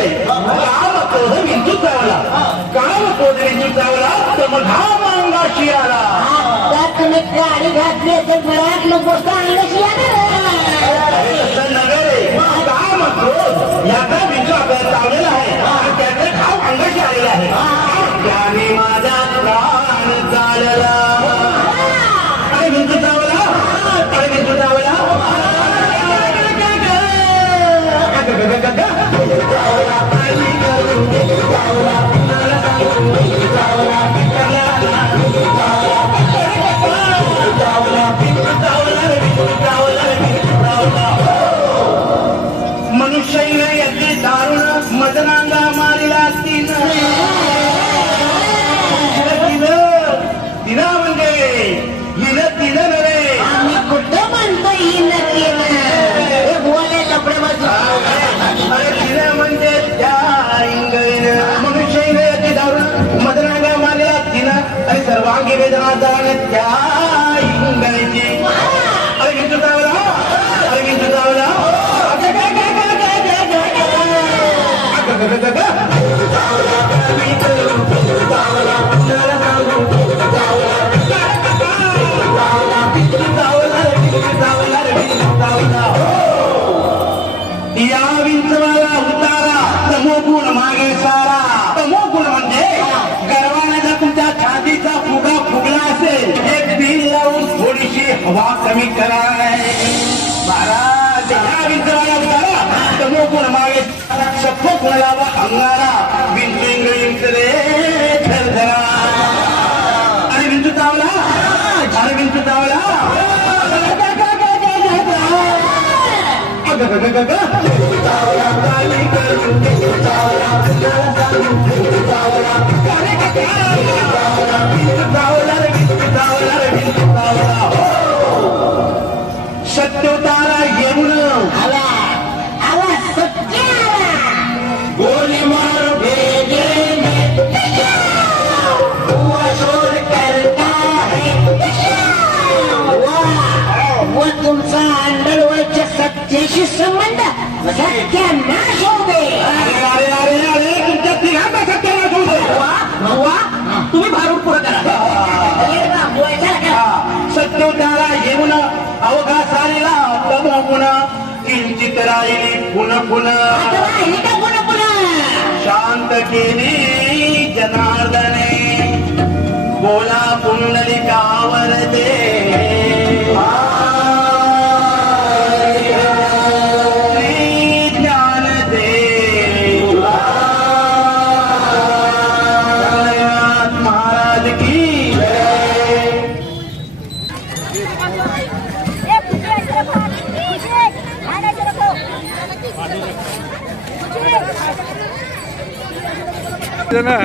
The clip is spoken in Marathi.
नव्हे काम क्रोध विंचू चावला काम क्रोध विंचू चावला तर मग हा अंगाशी आला त्यात तुम्ही गाडी घातली तर घरात नको अंगाशी तसं नव्हे काम क्रोध याचा विंचू आपल्याला चावलेला आहे आणि त्याचे घाव अंगाशी आलेला आहे त्याने माझा प्राण चालला अरे विंचू चावला अरे विंचू चावला मनुष्य याची दारुण मदनांगा मारिला तिला म्हणजे तिला नव्हे आम्ही कुठं म्हणतो बोले कपडे अरे तिला म्हणजे त्या इंगळीनं मनुष्य याची दारुण मदनांगा मारिला तिनं आणि सर्वांगी वेदना जाण त्या इंगळीची अरे विंचू चावला अरे विंचू चावला या विंचवाला उतारा तमोगुण मागे सारा तमोगुण म्हणजे गर्वाने जर तुमच्या छातीचा फुगा फुगला असेल एक बिल लावून थोडीशी हवा कमी कराय महाराज या विंचवाला उतारा तमोगुण मागे शप्पो गुणाला अंगारा विंच रे झरझरा अरे विंचू चावला अरे विंचू चावला सत्योतारा येऊन आला आला सत्य गोली मार व तुमचा अंडरवर्ल्डच्या सत्याशी संबंध सत्यानाश होऊ दे तुमच्या तिघांचा सत्यानाश होऊ दे तुम्ही भारूड पुढे करा सत्योतारा येऊन अवघा सारीला तमोगुण किंचित राहिली पुन्हा शांत केली जनार्दने बोला पुंडलिकावर दे ज्ञान दे महाराज की ना